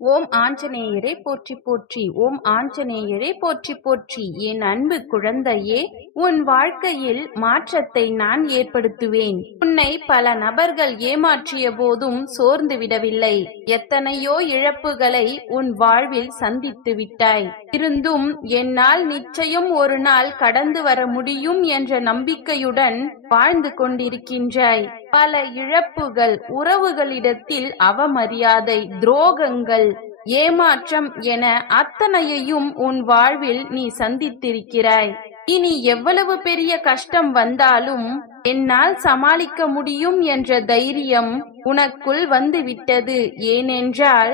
ஓம் ஆஞ்சநேயரே போற்றி போற்றி ஓம் ஆஞ்சநேயரே போற்றி போற்றி. என் அன்பு குழந்தையே உன் வாழ்க்கையில் மாற்றத்தை நான் ஏற்படுத்துவேன். உன்னை பல நபர்கள் ஏமாற்றிய போதும் சோர்ந்து விடவில்லை. எத்தனையோ இழப்புகளை உன் வாழ்வில் சந்தித்து விட்டாய். இருந்தும் என்னால் நிச்சயம் ஒரு நாள் கடந்து வர முடியும் என்ற நம்பிக்கையுடன் வாழ்ந்து கொண்டிருக்கின்றாய். பல இழப்புகள் உறவுகளிடத்தில் அவமரியாதை துரோகங்கள் ஏமாற்றம் என அத்தனையையும் உன் வாழ்வில் நீ சந்தித்திருக்கிறாய். இனி எவ்வளவு பெரிய கஷ்டம் வந்தாலும் என்னால் சமாளிக்க முடியும் என்ற தைரியம் உனக்குள் வந்துவிட்டது. ஏனென்றால்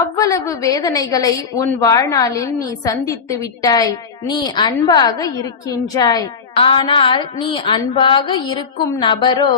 அவ்வளவு வேதனைகளை உன் வாழ்நாளில் நீ சந்தித்து விட்டாய். நீ அன்பாக இருக்கின்றாய். ஆனால் நீ அன்பாக இருக்கும் நபரோ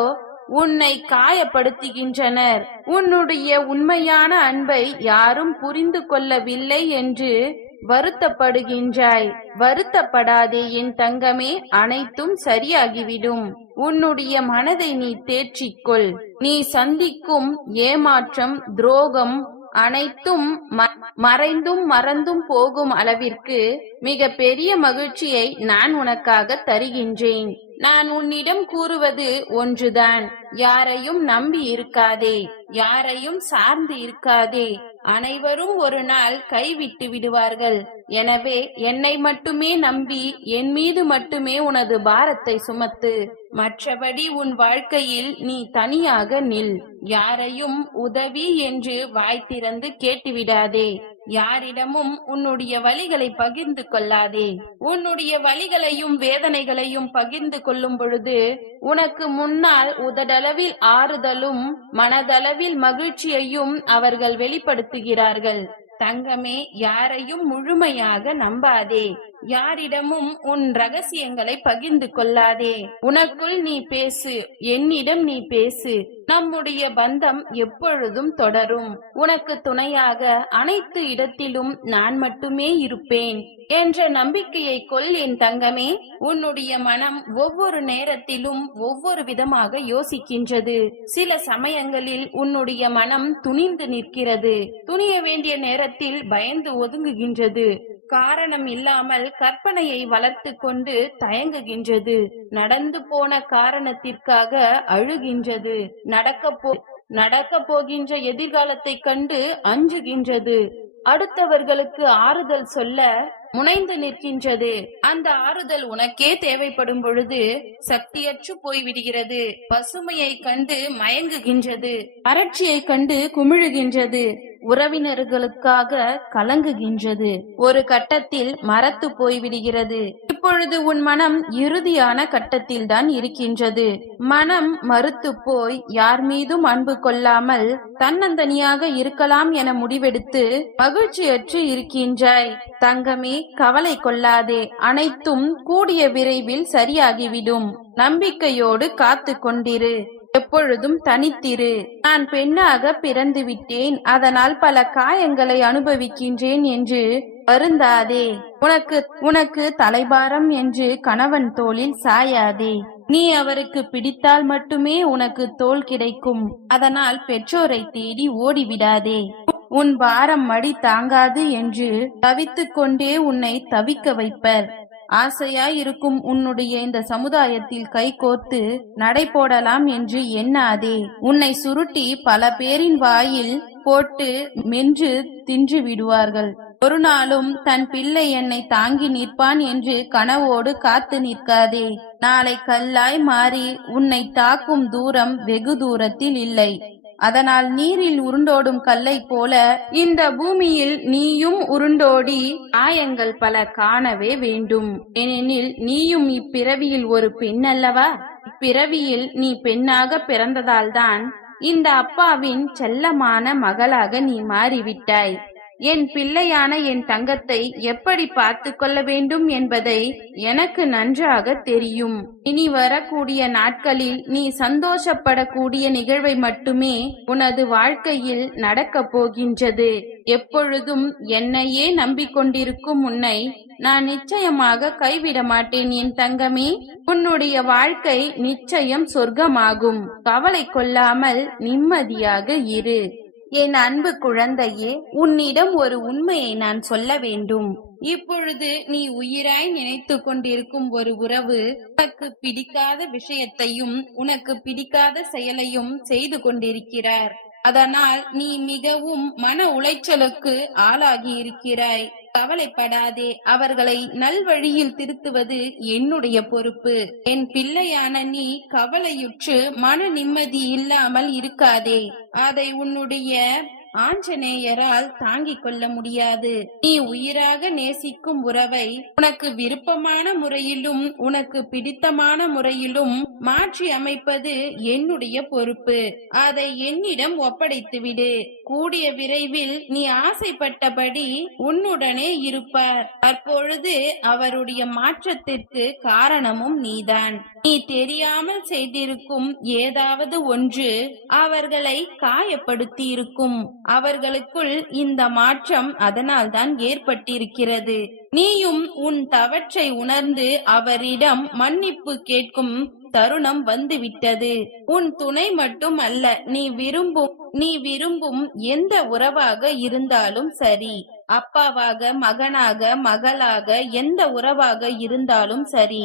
உன்னை காயப்படுத்துகின்றனர். உன்னுடைய உண்மையான அன்பை யாரும் புரிந்து கொள்ளவில்லை என்று வருத்தப்படுகின்றாய். வருத்தப்படாதே என் தங்கமே அனைத்தும் சரியாகிவிடும். உன்னுடைய மனதை நீ தேற்றிக்கொள். நீ சந்திக்கும் ஏமாற்றம் துரோகம் அனைத்தும் ம- மறைந்தும் மறந்தும் போகும் அளவிற்கு மிக பெரிய மகிழ்ச்சியை நான் உனக்காக தருகின்றேன். நான் உன்னிடம் கூறுவது ஒன்றுதான். யாரையும் நம்பி இருக்காதே. யாரையும் சார்ந்து இருக்காதே. அனைவரும் ஒரு நாள் கைவிட்டு விடுவார்கள். எனவே என்னை மட்டுமே நம்பி என் மீது மட்டுமே உனது பாரத்தை சுமத்து. மற்றபடி உன் வாழ்க்கையில் நீ தனியாக நில். யாரையும் உதவி என்று வாய் திறந்து கேட்டுவிடாதே. யாரிடமும் உன்னுடைய வலிகளை பகிர்ந்து கொள்ளாதே. உன்னுடைய வலிகளையும் வேதனைகளையும் பகிர்ந்து கொள்ளும் பொழுது உனக்கு முன்னால் உதடளவில் ஆறுதலும் மனதளவில் மகிழ்ச்சியையும் அவர்கள் வெளிப்படுத்துகிறார்கள். தங்கமே யாரையும் முழுமையாக நம்பாதே. யாரிடமும் உன் ரகசியங்களை பகிர்ந்து கொள்ளாதே. உனக்குள் நீ பேசு என்னிடம் நீ பேசு. நம்முடைய பந்தம் எப்பொழுதும் தொடரும். உனக்கு துணையாக அனைத்து இடத்திலும் நான் மட்டுமே இருப்பேன். என்ற நம்பிக்கையை கொள் என் தங்கமே. உன்னுடைய மனம் ஒவ்வொரு நேரத்திலும் ஒவ்வொரு விதமாக யோசிக்கின்றது. சில சமயங்களில் உன்னுடைய மனம் துணிந்து நிற்கிறது. துணிய வேண்டிய நேரத்தில் பயந்து ஒதுங்குகின்றது. காரணம் இல்லாமல் கற்பனையை வளர்த்து கொண்டு தயங்குகின்றது. நடந்து போன காரணத்திற்காக அழுகின்றது. நடக்க போ நடக்க போகின்ற எதிர்காலத்தை கண்டு அஞ்சுகின்றது. அடுத்தவர்களுக்கு ஆறுதல் சொல்ல முனைந்து நிற்கின்றது. அந்த ஆறுதல் உனக்கே தேவைப்படும் பொழுது சக்தியற்று போய்விடுகிறது. பசுமையை கண்டு மயங்குகின்றது. வறட்சியை கண்டு குமிழுகின்றது. உறவினர்களுக்காக கலங்குகின்றது. ஒரு கட்டத்தில் மரத்து போய்விடுகிறது. இப்பொழுது உன் மனம் இறுதியான கட்டத்தில் தான் இருக்கின்றது. மனம் மறுத்து போய் யார் மீதும் அன்பு கொள்ளாமல் தன்னந்தனியாக இருக்கலாம் என முடிவெடுத்து மகிழ்ச்சியற்று இருக்கின்றாய். தங்கமே கவலை கொள்ளாதே. அனைத்தும் கூடிய விரைவில் சரியாகிவிடும். நம்பிக்கையோடு காத்து கொண்டிரு. எப்பொழுதும் தனித்திரு. நான் பெண்ணாக பிறந்து விட்டேன் அதனால் பல காயங்களை அனுபவிக்கின்றேன் என்று வருந்தாதே. உனக்கு உனக்கு தலைபாரம் என்று கணவன் தோளில் சாயாதே. நீ அவருக்கு பிடித்தால் மட்டுமே உனக்கு தோல் கிடைக்கும். அதனால் பெற்றோரை தேடி ஓடிவிடாதே. உன் பாரம் மடி தாங்காது என்று தவித்துக் கொண்டே உன்னை தவிக்க வைப்பர். ஆசையாயிருக்கும் உன்னுடைய இந்த சமுதாயத்தில் கை கோர்த்து நடை போடலாம் என்று எண்ணாதே. உன்னை சுருட்டி பல பேரின் வாயில் போட்டு மென்று தின்று விடுவார்கள். ஒரு நாளும் தன் பிள்ளை என்னை தாங்கி நிற்பான் என்று கனவோடு காத்து நிற்காதே. நாளை கல்லாய் மாறி உன்னை தாக்கும் தூரம் வெகு தூரத்தில் இல்லை. அதனால் நீரில் உருண்டோடும் கல்லை போல இந்த பூமியில் நீயும் உருண்டோடி ஆயங்கள் பல காணவே வேண்டும். ஏனெனில் நீயும் இப்பிறவியில் ஒரு பெண் அல்லவா இப்பிறவியில் நீ பெண்ணாக பிறந்ததால்தான் இந்த அப்பாவின் செல்லமான மகளாக நீ மாறிவிட்டாய். என் பிள்ளையான என் தங்கத்தை எப்படி பார்த்து கொள்ள வேண்டும் என்பதை எனக்கு நன்றாக தெரியும். இனி வரக்கூடிய நாட்களில் நீ சந்தோஷப்படக்கூடிய நிகழ்வை மட்டுமே உனது வாழ்க்கையில் நடக்கப் போகின்றது. எப்பொழுதும் என்னையே நம்பிக்கொண்டிருக்கும் உன்னை நான் நிச்சயமாக கைவிட மாட்டேன் என் தங்கமே. உன்னுடைய வாழ்க்கை நிச்சயம் சொர்க்கமாகும். கவலை கொள்ளாமல் நிம்மதியாக இரு. என் அன்பு குழந்தையே உன்னிடம் ஒரு உண்மையை நான் சொல்ல வேண்டும். இப்பொழுது நீ உயிராய் நினைத்து கொண்டிருக்கும் ஒரு உறவு உனக்கு பிடிக்காத விஷயத்தையும் உனக்கு பிடிக்காத செயலையும் செய்து கொண்டிருக்கிறார். அதனால் நீ மிகவும் மன உளைச்சலுக்கு ஆளாகி இருக்கிறாய். கவலைப்படாதே. அவர்களை நல்வழியில் திருத்துவது என்னுடைய பொறுப்பு. என் பிள்ளையான நீ கவலையுற்று மன நிம்மதி இல்லாமல் இருக்காதே. அதை உன்னுடைய ஆஞ்சநேயரால் தாங்கிக் கொள்ள முடியாது. நீ உயிராக நேசிக்கும் உறவை உனக்கு விருப்பமான முறையிலும் உனக்கு பிடித்தமான முறையிலும் மாற்றி அமைப்பது என்னுடைய பொறுப்பு. அதை என்னிடம் ஒப்படைத்து விடு. கூடிய விரைவில் நீ ஆசைப்பட்டபடி உன்னுடனே இருப்பார். அப்பொழுது அவருடைய மாற்றத்திற்கு காரணமும் நீதான். நீ தெரியாமல் செய்திருக்கும் ஏதாவது ஒன்று அவர்களை காயப்படுத்தி இருக்கும் அவர்களுக்குள் இந்த மாற்றம் அதனால்தான் ஏற்பட்டிருக்கிறது. நீயும் உன் தவற்றை உணர்ந்து அவரிடம் மன்னிப்பு கேட்கும் தருணம் வந்துவிட்டது. உன் துணை மட்டும் அல்ல நீ விரும்பும் நீ விரும்பும் எந்த உறவாக இருந்தாலும் சரி. அப்பாவாக மகனாக மகளாக எந்த உறவாக இருந்தாலும் சரி.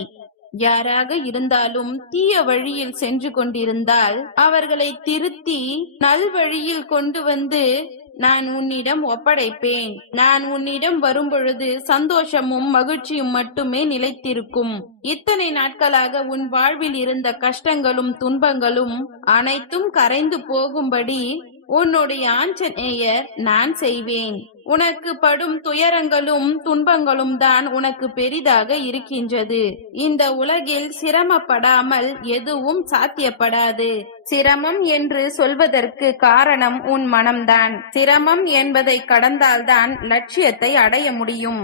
யாராக இருந்தாலும் தீய வழியில் சென்று கொண்டிருந்தால் அவர்களை திருத்தி நல்வழியில் கொண்டு வந்து நான் உன்னிடம் ஒப்படைப்பேன். நான் உன்னிடம் வரும்பொழுது சந்தோஷமும் மகிழ்ச்சியும் மட்டுமே நிலைத்திருக்கும். இத்தனை நாட்களாக உன் வாழ்வில் இருந்த கஷ்டங்களும் துன்பங்களும் அனைத்தும் கரைந்து போகும்படி உன்னுடைய ஆஞ்சநேயர் நான் செய்வேன். உனக்கு படும் துயரங்களும் துன்பங்களும் தான் உனக்கு பெரிதாக இருக்கின்றது. இந்த உலகில் சிரமப்படாமல் எதுவும் சாத்தியப்படாது. சிரமம் என்று சொல்வதற்கு காரணம் உன் மனம்தான். சிரமம் என்பதை கடந்தால்தான் லட்சியத்தை அடைய முடியும்.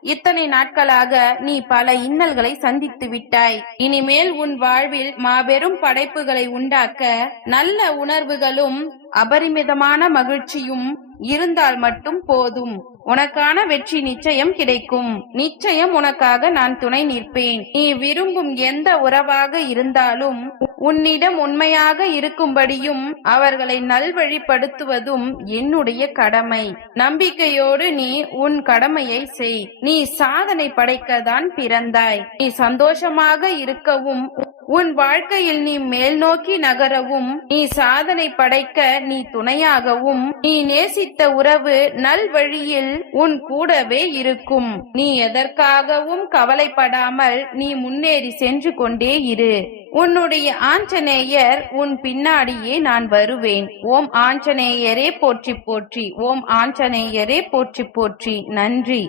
இத்தனை நாட்களாக நீ பல இன்னல்களை சந்தித்து விட்டாய். இனிமேல் உன் வாழ்வில் மாபெரும் படைப்புகளை உண்டாக்க நல்ல உணர்வுகளும் அபரிமிதமான மகிழ்ச்சியும் இருந்தால் மட்டும் போதும். உனக்கான வெற்றி நிச்சயம் கிடைக்கும். நிச்சயம் உனக்காக நான் துணை நிற்பேன். நீ விரும்பும் எந்த உறவாக இருந்தாலும் உன்னிடம் உண்மையாக இருக்கும்படியும் அவர்களை நல்வழிப்படுத்துவதும் என்னுடைய கடமை. நம்பிக்கையோடு நீ உன் கடமையை செய். நீ சாதனை படைக்கத்தான் பிறந்தாய். நீ சந்தோஷமாக இருக்கவும் உன் வாழ்க்கையில் நீ மேல் நோக்கி நகரவும் நீ சாதனை படைக்க நீ துணையாகவும் நீ நேசித்த உறவு நல் வழியில் உன் கூடவே இருக்கும். நீ எதற்காகவும் கவலைப்படாமல் நீ முன்னேறி சென்று கொண்டே இரு. உன்னுடைய ஆஞ்சநேயர் உன் பின்னாடியே நான் வருவேன். ஓம் ஆஞ்சநேயரே போற்றி போற்றி ஓம் ஆஞ்சநேயரே போற்றி போற்றி. நன்றி.